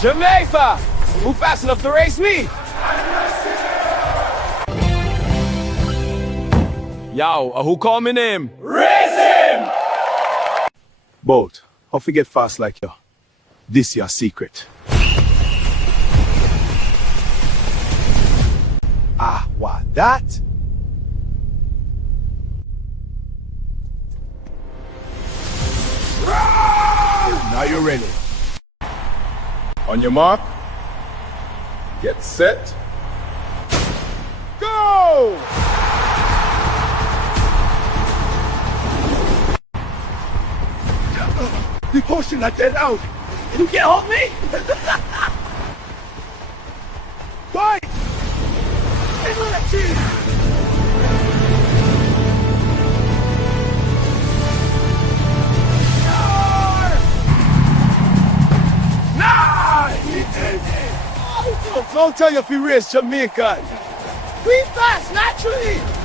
Jamaica! Who fast enough to race me? Yo, who call me name? Race him! Boat, how to get fast like you? This your secret. Ah, what that? Now you're ready. On your mark. Get set. Go! The potion I get out. You can't hold me? Fight! Don't tell you if you race Jamaica. We fast, naturally!